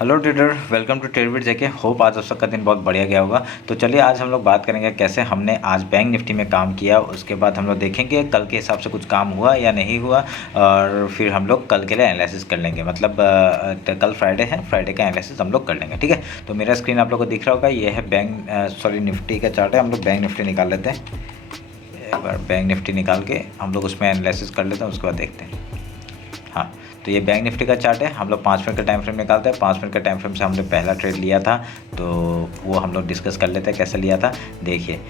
Hello trader, welcome to trade with JK. Hope आज आप सबका दिन बहुत बढ़िया गया होगा। तो चलिए आज हम लोग बात करेंगे कैसे हमने आज बैंक निफ्टी में काम किया। उसके बाद हम लोग देखेंगे कल के हिसाब से कुछ काम हुआ या नहीं हुआ, और फिर हम लोग कल के लिए एनालिसिस कर लेंगे। मतलब कल फ्राइडे है, फ्राइडे का एनालिसिस हम लोग कर लेंगे। ठीक है, तो मेरा स्क्रीन आप लोग को दिख रहा होगा, ये है निफ्टी का चार्ट है। हम लोग बैंक निफ्टी निकाल लेते हैं। एक बार बैंक निफ्टी निकाल के हम लोग उसमें एनालिसिस कर लेते हैं, उसके बाद देखते हैं। हाँ, तो ये बैंक निफ्टी का चार्ट है। हम लोग 5 मिनट का टाइम फ्रेम निकालते हैं। 5 मिनट का टाइम फ्रेम से हमने पहला ट्रेड लिया था, तो वो हम लोग डिस्कस कर लेते हैं कैसे लिया था। देखिए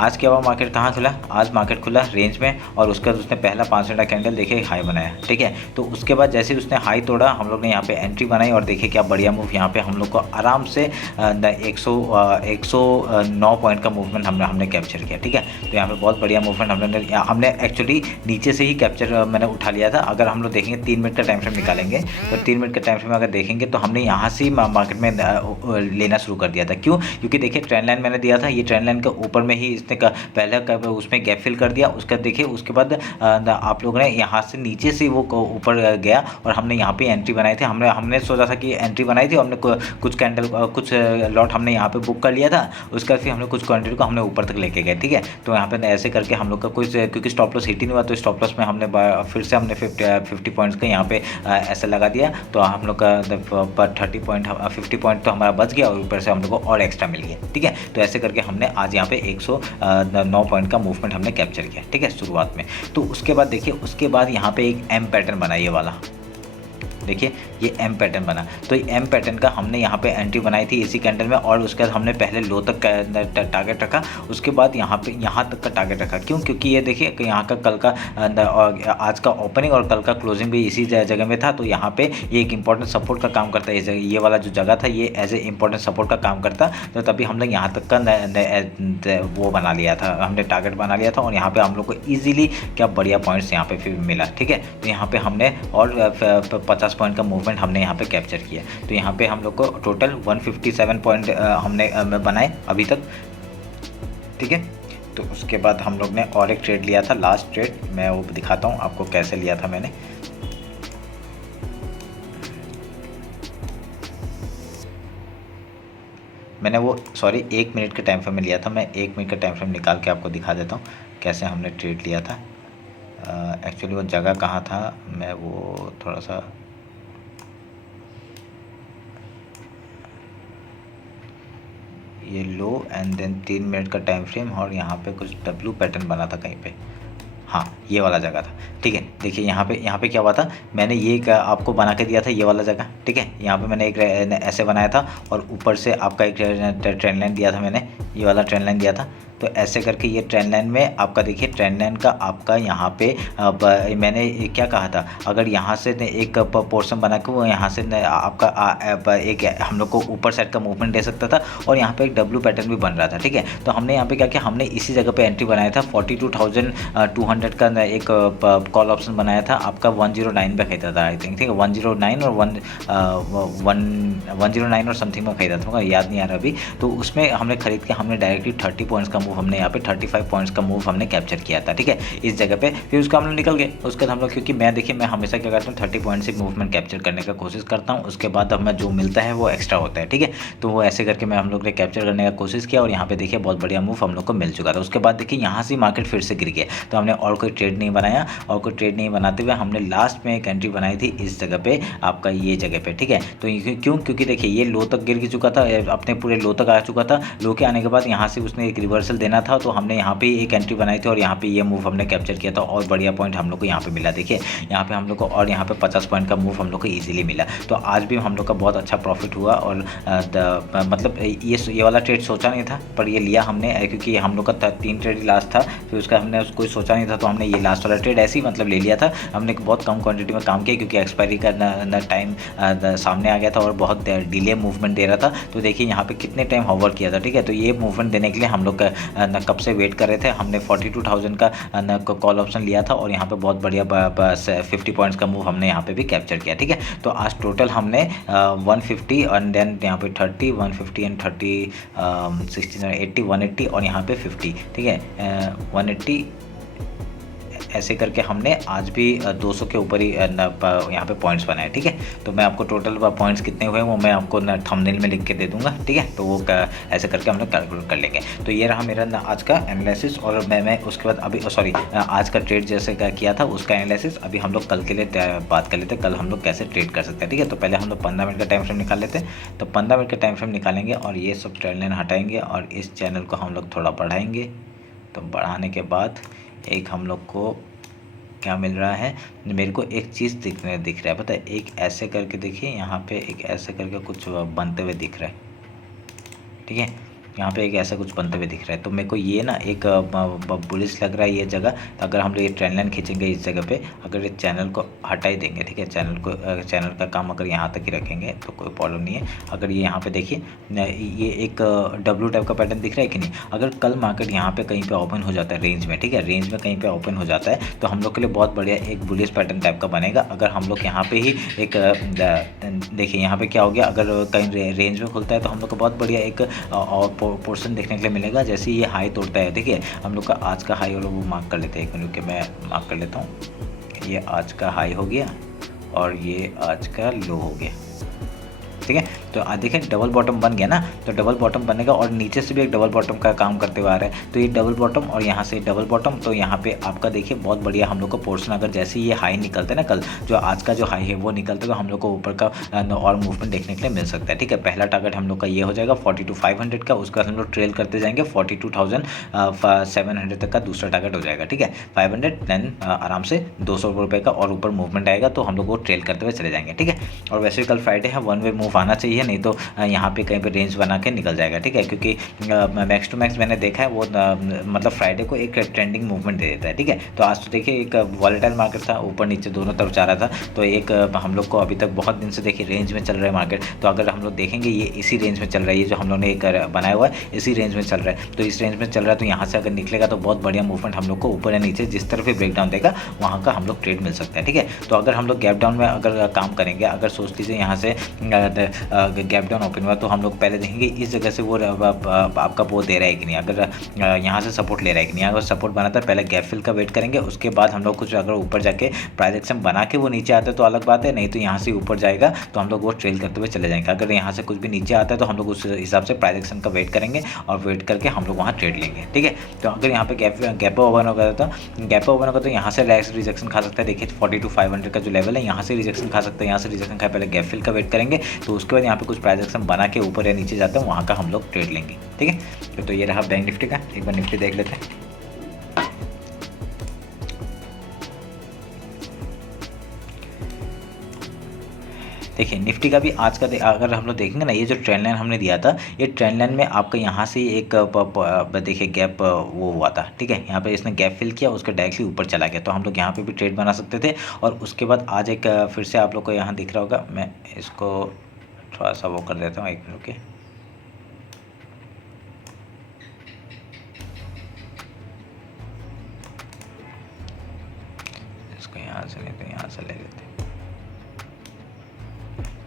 आज क्या हुआ, मार्केट कहाँ खुला। आज मार्केट खुला रेंज में, और उसके बाद उसने पहला 5 मिनट का कैंडल देखिए हाई बनाया। ठीक है, तो उसके बाद जैसे ही उसने हाई तोड़ा, हम लोग ने यहाँ पे एंट्री बनाई, और देखिए क्या बढ़िया मूव। यहाँ पे हम लोग को आराम से 109 पॉइंट का मूवमेंट हमने कैप्चर किया। ठीक है, तो यहाँ पे बहुत बढ़िया मूवमेंट हमने एक्चुअली नीचे से ही कैप्चर मैंने उठा लिया था। अगर हम लोग देखेंगे 3 मिनट का टाइम फ्रेम निकालेंगे, तो 3 मिनट का टाइम फ्रेम अगर देखेंगे तो हमने यहाँ से ही मार्केट में लेना शुरू कर दिया था। क्यों? क्योंकि देखिए ट्रेंड लाइन मैंने दिया था, ये ट्रेंड लाइन के ऊपर में ही इसने पहले उसमें गैप फिल कर दिया। उसका देखिए उसके बाद आप लोगों ने यहाँ से नीचे से वो ऊपर गया, और हमने यहाँ पे एंट्री बनाई थी। हमने सोचा था कि एंट्री बनाई थी, हमने कुछ कैंडल कुछ लॉट हमने यहाँ पे बुक कर लिया था। उसके बाद फिर हमने कुछ क्वांटिटी को हमने ऊपर तक लेके गए। ठीक है, तो यहाँ पे ऐसे करके हम लोग का कुछ, क्योंकि स्टॉप लॉस हिट ही नहीं हुआ, तो स्टॉप लॉस में हमने फिर से हमने 50 पॉइंट्स का यहाँ पे ऐसे लगा दिया। तो हम लोग का 50 पॉइंट तो हमारा बच गया, और ऊपर से हम लोग को और एक्स्ट्रा मिल गया। ठीक है, तो ऐसे करके हमने आज यहाँ पे 109 पॉइंट का मूवमेंट हमने कैप्चर किया। ठीक है, शुरुआत में। तो उसके बाद देखिए, उसके बाद यहाँ पे एक एम पैटर्न बना, ये वाला देखिए, ये एम पैटर्न बना। तो ये एम पैटर्न का हमने यहाँ पे एंट्री बनाई थी इसी कैंडल में, और उसके बाद हमने पहले लो तक का टारगेट रखा, उसके बाद यहाँ तक का टारगेट रखा। क्यों? क्योंकि ये देखिए कि यहाँ का कल का आज का ओपनिंग और कल का क्लोजिंग भी इसी जगह में था। तो यहाँ पे ये एक इंपॉर्टेंट सपोर्ट का काम करता है। ये वाला जो जगह था, ये एज ए इंपॉर्टेंट सपोर्ट का काम करता। तो तभी हम लोग यहाँ तक का वो बना लिया था, हमने टारगेट बना लिया था, और यहाँ पे हम लोग को ईजिली क्या बढ़िया पॉइंट्स यहाँ पे फिर मिला। ठीक है, तो यहाँ पे हमने और 50 पॉइंट का मूवमेंट हमने यहाँ पे कैप्चर किया। तो यहाँ पे हम लोग को टोटल 157 पॉइंट हमने बनाए अभी तक। ठीक है, तो उसके बाद हम लोग ने और एक ट्रेड लिया था, लास्ट ट्रेड मैं वो दिखाता हूँ आपको कैसे लिया था मैंने वो 1 मिनट के टाइम फ्रेम में लिया था। मैं 1 मिनट का टाइम फ्रेम निकाल के आपको दिखा देता हूँ कैसे हमने ट्रेड लिया था। एक्चुअली वो जगह कहाँ था, मैं वो थोड़ा सा ये लो एंड देन 3 मिनट का टाइम फ्रेम, और यहाँ पे कुछ डब्लू पैटर्न बना था कहीं पे। हाँ, ये वाला जगह था। ठीक है, देखिए यहाँ पे क्या हुआ था, मैंने ये आपको बना के दिया था, ये वाला जगह। ठीक है, यहाँ पे मैंने एक ऐसे बनाया था, और ऊपर से आपका एक ट्रेंड लाइन दिया था मैंने, ये वाला ट्रेंड लाइन दिया था। तो ऐसे करके ये ट्रेंड लाइन में आपका देखिए, ट्रेंड लाइन का आपका यहाँ पे मैंने क्या कहा था, अगर यहाँ से एक पोर्शन बना के वो यहाँ से आपका एक हम लोग को ऊपर साइड का मूवमेंट दे सकता था, और यहाँ पे एक डब्लू पैटर्न भी बन रहा था। ठीक है, तो हमने यहाँ पे क्या किया, हमने इसी जगह पे एंट्री बनाया था। 42,200 का एक कॉल ऑप्शन बनाया था, आपका 109 पे खरीदा था आई थिंक। ठीक है, 109 और 109 और समथिंग में खरीदा था, याद नहीं आ रहा अभी। तो उसमें हमने खरीद के हमने डायरेक्टली 30 पॉइंट्स का मूव हमने यहाँ पे 35 पॉइंट्स का मूव हमने कैप्चर किया था। ठीक है, इस जगह पे फिर उसका हम लोग निकल गए। उसके बाद हम लोग, क्योंकि मैं हमेशा क्या करता हूँ, 30 पॉइंट से मूवमेंट कैप्चर करने का कोशिश करता हूँ। उसके बाद हमें जो मिलता है वो एक्स्ट्रा होता है। ठीक है, तो वो ऐसे करके हम लोग ने कैप्चर करने का कोशिश किया, और यहाँ पे देखिए बहुत बढ़िया मूव हम लोग को मिल चुका था। उसके बाद देखिए यहाँ से मार्केट फिर से गिर गया, तो हमने और कोई ट्रेड नहीं बनाया, और कोई ट्रेड नहीं बनाते हुए हमने लास्ट में एक एंट्री बनाई थी इस जगह पे, आपका ये जगह पे। ठीक है, तो क्यों? क्योंकि देखिए ये लो तक गिर चुका था, अपने पूरे लो तक आ चुका था। लो के आने के बाद यहाँ से उसने एक रिवर्सल देना था, तो हमने यहाँ पे एक एंट्री बनाई थी, और यहाँ पे ये मूव हमने कैप्चर किया था, और बढ़िया पॉइंट हम लोग को यहाँ पे मिला। देखिए यहाँ पे हम लोग को, और यहाँ पे 50 पॉइंट का मूव हम लोग को ईजिली मिला। तो आज भी हम लोग का बहुत अच्छा प्रॉफिट हुआ, और मतलब ये वाला ट्रेड सोचा नहीं था, पर ये लिया हमने, क्योंकि हम लोग का 3 ट्रेड लास्ट था, फिर उसका हमने कोई सोचा नहीं था, तो हमने ये लास्ट वाला ट्रेड ऐसे ही मतलब ले लिया था। हमने बहुत कम क्वांटिटी में काम किया, क्योंकि एक्सपायरी का टाइम सामने आ गया था, और बहुत डिले मूवमेंट दे रहा था। तो देखिए यहाँ पे कितने टाइम होवर किया था। ठीक है, तो ये मूवमेंट देने के लिए हम लोग कब से वेट कर रहे थे। हमने 42,000 का कॉल ऑप्शन लिया था, और यहाँ पे बहुत बढ़िया 50 पॉइंट्स का मूव हमने यहाँ पे भी कैप्चर किया। ठीक है, तो आज टोटल हमने 150 एंड देन यहाँ पे 30, 150 एंड 30, 16 80, 180, और यहाँ पे 50। ठीक है, 180 ऐसे करके हमने आज भी 200 के ऊपर ही यहाँ पे पॉइंट्स बनाए। ठीक है, तो मैं आपको टोटल पॉइंट्स कितने हुए वो मैं आपको थंबनेल में लिख के दे दूंगा। ठीक है, तो वो ऐसे करके हम लोग कैलकुलेट कर लेंगे। तो ये रहा मेरा आज का एनालिसिस, और मैं उसके बाद अभी सॉरी आज का ट्रेड जैसे किया था उसका एनालिसिस अभी हम लोग कल के लिए बात कर लेते हैं, कल हम लोग कैसे ट्रेड कर सकते हैं। ठीक है, तो पहले हम लोग 15 मिनट का टाइम फ्रेम निकाल लेते हैं। तो 15 मिनट का टाइम फ्रेम निकालेंगे और ये सब ट्रेड लाइन हटाएंगे और इस चैनल को हम लोग थोड़ा बढ़ाएंगे। तो बढ़ाने के बाद एक हम लोग को क्या मिल रहा है, मेरे को एक चीज़ दिख रहा है, पता है, एक ऐसे करके देखिए यहाँ पे एक ऐसे करके कुछ बनते हुए दिख रहा है। ठीक है, यहाँ पे एक ऐसा कुछ बनते हुए दिख रहा है। तो मेरे को ये ना एक बुलिश लग रहा है ये जगह। तो अगर हम लोग ये ट्रेंड लाइन खींचेंगे इस जगह पे, अगर इस चैनल को हटा ही देंगे, ठीक है, चैनल का काम अगर यहाँ तक ही रखेंगे तो कोई प्रॉब्लम नहीं है। अगर ये यहाँ पे देखिए ये एक डब्ल्यू टाइप का पैटर्न दिख रहा है कि नहीं, अगर कल मार्केट यहाँ पे कहीं पे ओपन हो जाता है रेंज में, ठीक है, रेंज में कहीं पे ओपन हो जाता है तो हम लोग के लिए बहुत बढ़िया एक बुलिश पैटर्न टाइप का बनेगा। अगर हम लोग यहाँ पे ही एक देखिए यहाँ पे क्या हो गया, अगर कहीं रेंज में खुलता है तो हम लोग को बहुत बढ़िया एक और पोर्शन देखने के लिए मिलेगा। जैसे ये हाई तोड़ता है, देखिए हम लोग का आज का हाई और वो मार्क कर लेते हैं। एक मिनट के मैं मार्क कर लेता हूँ। ये आज का हाई हो गया और ये आज का लो हो गया। ठीक है, तो देखिए डबल बॉटम बन गया ना, तो डबल बॉटम बनेगा और नीचे से भी एक डबल बॉटम का काम करते हुए आ रहा है। तो ये डबल बॉटम और यहाँ से डबल बॉटम, तो यहाँ पे आपका देखिए बहुत बढ़िया हम लोग को पोर्शन, अगर जैसे ये हाई निकलता है ना कल, जो आज का जो हाई है वो निकलता है तो हम लोग को ऊपर का और मूवमेंट देखने के लिए मिल सकता है। ठीक है, पहला टारगेट हम लोग का ये हो जाएगा 42,500 का, उसके बाद हम लोग ट्रेल करते जाएंगे 42,700 तक का दूसरा टारगेट हो जाएगा। ठीक है, 500 देन आराम से 200 रुपये का और ऊपर मूवमेंट आएगा तो हम लोग वो ट्रेल करते हुए चले जाएंगे। ठीक है, और वैसे कल फ्राइडे है, वन वे मूव आना चाहिए, नहीं तो यहाँ पे कहीं पे रेंज बना के निकल जाएगा। ठीक है, क्योंकि मैक्स टू मैक्स मैंने देखा है वो मतलब फ्राइडे को एक ट्रेंडिंग मूवमेंट दे देता है। ठीक है, तो आज तो देखिए एक वॉलेटाइल मार्केट था, ऊपर नीचे दोनों तरफ जा रहा था। तो एक हम लोग को अभी तक बहुत दिन से देखिए रेंज में चल रहा है मार्केट। तो अगर हम लोग देखेंगे ये इसी रेंज में चल रहा है, ये जो हम लोग ने एक बनाया हुआ है इसी रेंज में चल रहा है। तो इस रेंज में चल रहा है, तो यहाँ से अगर निकलेगा तो बहुत बढ़िया मूवमेंट हम लोग को ऊपर या नीचे जिस तरफ भी ब्रेकडाउन देगा वहाँ का हम लोग ट्रेड मिल सकता है। ठीक है, तो अगर हम लोग गैप डाउन में अगर काम करेंगे, अगर सोच लीजिए यहाँ से गैप डाउन ओपन हुआ तो हम लोग पहले देखेंगे इस जगह से वो आपका वो दे रहा है कि नहीं, अगर यहाँ से सपोर्ट ले रहा है कि नहीं। अगर सपोर्ट बनाता है पहले गैप फिल का वेट करेंगे, उसके बाद हम लोग कुछ अगर ऊपर जाके प्राइस एक्शन बना के वो नीचे आता है तो अलग बात है, नहीं तो यहाँ से ऊपर जाएगा तो हम लोग वो ट्रेल करते हुए चले जाएंगे। अगर यहाँ से कुछ भी नीचे आता है तो हम लोग उस हिसाब से प्राइस एक्शन का वेट करेंगे और वेट करके हम लोग वहाँ ट्रेड लेंगे। ठीक है, तो अगर यहाँ पे गैप ओपन होगा तो यहाँ से रिजेक्शन खा सकता है। देखिए 42,500 का जो लेवल है यहाँ से रिजेक्शन खा सकता है, यहाँ से रिजेक्शन खा, पहले गैप फिल का वेट करेंगे तो उसके बाद यहाँ पे कुछ प्राइस एक्शन बना के ऊपर या नीचे जाते हैं वहाँ का हम लोग ट्रेड लेंगे। ठीक है, तो ये रहा बैंक निफ्टी का। एक बार निफ्टी देख लेते हैं। देखिए निफ्टी का भी आज का अगर हम लोग देखेंगे ना, ये जो ट्रेंड लाइन हमने दिया था, ये ट्रेंड लाइन में आपका यहाँ से एक देखिए गैप वो हुआ था। ठीक है, यहाँ पे इसने गैप फिल किया, उसके डायरेक्टली ऊपर चला गया, तो हम लोग यहाँ पे भी ट्रेड बना सकते थे। और उसके बाद आज एक फिर से आप लोग को यहाँ दिख रहा होगा, मैं इसको थोड़ा सा वो कर देता हूँ, एक मिनट के। इसको यहाँ से नहीं तो यहाँ से ले लेते हैं।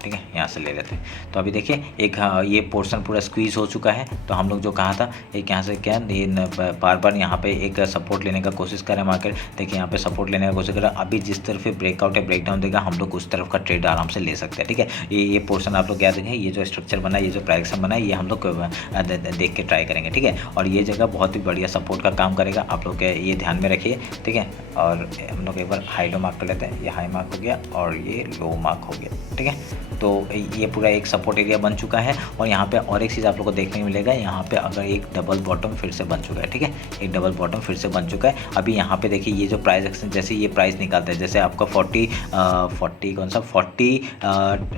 ठीक है, यहाँ से ले लेते हैं। तो अभी देखिए एक ये पोर्शन पूरा स्क्वीज़ हो चुका है। तो हम लोग जो कहा था एक यहाँ से क्या ये बार बार यहाँ पे एक सपोर्ट लेने का कोशिश कर रहे हैं मार्केट। देखिए यहाँ पे सपोर्ट लेने का कोशिश कर रहा है, अभी जिस तरफ ब्रेकआउट है ब्रेकडाउन देगा हम लोग उस तरफ का ट्रेड आराम से ले सकते हैं। ठीक है, ये पोर्शन आप लोग याद रखें, ये जो स्ट्रक्चर बना है, ये जो प्राइस बना है, ये हम लोग देख के ट्राई करेंगे। ठीक है, और ये जगह बहुत ही बढ़िया सपोर्ट का काम करेगा, आप लोग ये ध्यान में रखिए। ठीक है, और हम लोग एक बार हाई लो मार्क कर लेते हैं। ये हाई मार्क हो गया और ये लो मार्क हो गया। ठीक है, तो ये पूरा एक सपोर्ट एरिया बन चुका है। और यहाँ पे और एक चीज़ आप लोग को देखने को मिलेगा, यहाँ पे अगर एक डबल बॉटम फिर से बन चुका है। ठीक है, एक डबल बॉटम फिर से बन चुका है। अभी यहाँ पे देखिए ये जो प्राइस एक्शन जैसे ये प्राइस निकालता है, जैसे आपका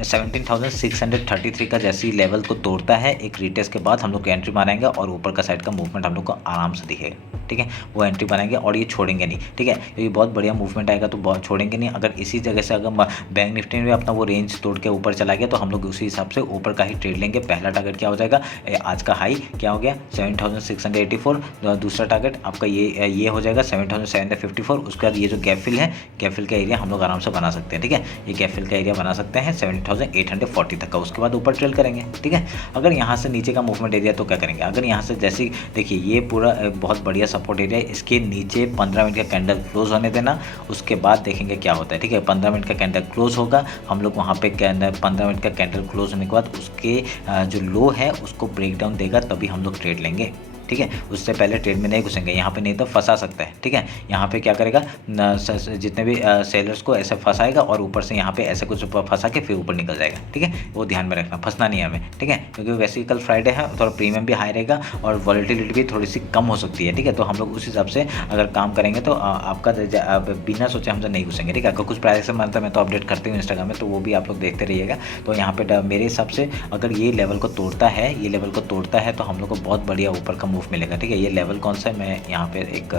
17,633 का जैसी लेवल को तोड़ता है एक रिटेस्ट के बाद हम लोग एंट्री मारेंगे और ऊपर का साइड का मूवमेंट हम लोग को आराम से दिखेगा। ठीक है, वो एंट्री बनाएंगे और ये छोड़ेंगे नहीं। ठीक है, ये बहुत बढ़िया मूवमेंट आएगा तो बहुत छोड़ेंगे नहीं। अगर इसी जगह से अगर बैंक निफ्टी में अपना वो रेंज तोड़ के ऊपर चला गया तो हम लोग उसी हिसाब से ऊपर का ही ट्रेड लेंगे। पहला टारगेट क्या हो जाएगा, आज का हाई क्या हो गया 7,684, दूसरा टारगेट आपका ये हो जाएगा 7,754। उसके बाद ये जो गैप फिल है, गैप फिल का एरिया हम लोग आराम से बना सकते हैं। ठीक है, ये गैप फिल का एरिया बना सकते हैं 7,840 तक का, उसके बाद ऊपर ट्रेल करेंगे। ठीक है, अगर यहाँ से नीचे का मूवमेंट एरिया तो क्या करेंगे, अगर यहाँ से जैसे देखिए ये पूरा बहुत बढ़िया सपोर्ट एरिया, इसके नीचे 15 मिनट का कैंडल क्लोज होने देना, उसके बाद देखेंगे क्या होता है। ठीक है, 15 मिनट का कैंडल क्लोज होगा, हम लोग वहाँ पे 15 मिनट का कैंडल क्लोज होने के बाद उसके जो लो है उसको ब्रेक डाउन देगा, तभी हम लोग ट्रेड लेंगे। ठीक है, उससे पहले ट्रेड में नहीं घुसेंगे, यहाँ पे नहीं तो फंसा सकता है। ठीक है, यहाँ पे क्या करेगा, जितने भी सेलर्स को ऐसे फंसाएगा और ऊपर से यहाँ पे ऐसे कुछ फंसा के फिर ऊपर निकल जाएगा। ठीक है, वो ध्यान में रखना, फंसना नहीं है हमें। ठीक है, क्योंकि वैसे ही कल फ्राइडे है, थोड़ा प्रीमियम भी हाई रहेगा और वॉलेटिलिटी भी थोड़ी सी कम हो सकती है। ठीक है, तो हम लोग उस हिसाब से अगर काम करेंगे तो आपका बिना सोचे हमसे नहीं घुसेंगे। ठीक है, अगर कुछ प्राइस बनता है मैं तो अपडेट करती हूँ इंस्टाग्राम में, तो वो भी आप लोग देखते रहिएगा। तो यहाँ पे मेरे हिसाब से अगर ये लेवल को तोड़ता है, ये लेवल को तोड़ता है तो हम लोग को बहुत बढ़िया ऊपर का मूव मिलेगा। ठीक है, ये लेवल कौन सा है, मैं यहाँ पे एक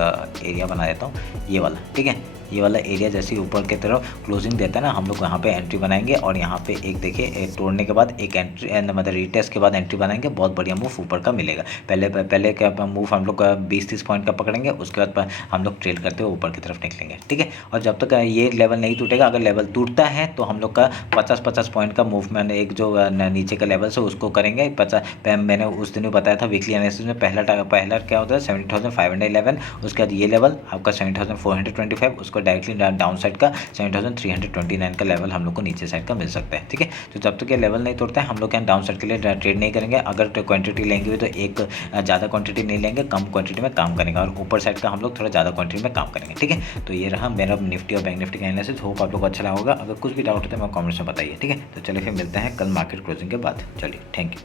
एरिया बना देता हूँ, ये वाला। ठीक है, ये वाला एरिया जैसे ही ऊपर की तरफ क्लोजिंग देता है ना, हम लोग यहाँ पे एंट्री बनाएंगे और यहाँ पे एक देखिए तोड़ने के बाद एक एंट्री मतलब रीटेस्ट के बाद एंट्री बनाएंगे, बहुत बढ़िया मूव ऊपर का मिलेगा। पहले क्या मूव हम लोग 20-30 पॉइंट का पकड़ेंगे, उसके बाद हम लोग ट्रेड करते हुए ऊपर की तरफ निकलेंगे। ठीक है, और जब तक ये लेवल नहीं टूटेगा, अगर लेवल टूटता है तो हम लोग का 50-50 पॉइंट का मूवमेंट, एक जो नीचे का लेवल से उसको करेंगे 50। मैंने उस दिन भी बताया था वीकली एनालिसिस में, पहला क्या होता है 70,511, उसके बाद ये लेवल आपका 70,425, उसको डायरेक्टली डाउन साइड का 7,329 का लेवल हम लोग को नीचे साइड का मिल सकता है। ठीक है, तो जब तक ये लेवल नहीं तोड़ता है हम लोग यहाँ डाउन साइड के लिए ट्रेड नहीं करेंगे। अगर क्वांटिटी लेंगे भी तो एक ज़्यादा क्वांटिटी नहीं लेंगे, कम क्वांटिटी में काम करेंगे और ऊपर साइड का हम लोग थोड़ा ज़्यादा क्वांटिटी में काम करेंगे। ठीक है, तो ये रहा मेरा निफ्टी और बैंक निफ्टी का एनालिसिस। होप आप लोग को अच्छा लगा होगा। अगर कुछ भी डाउट होता है मैं कमेंट्स में बताइए। ठीक है, तो चलिए फिर मिलते हैं कल मार्केट क्लोजिंग के बाद। चलिए, थैंक यू।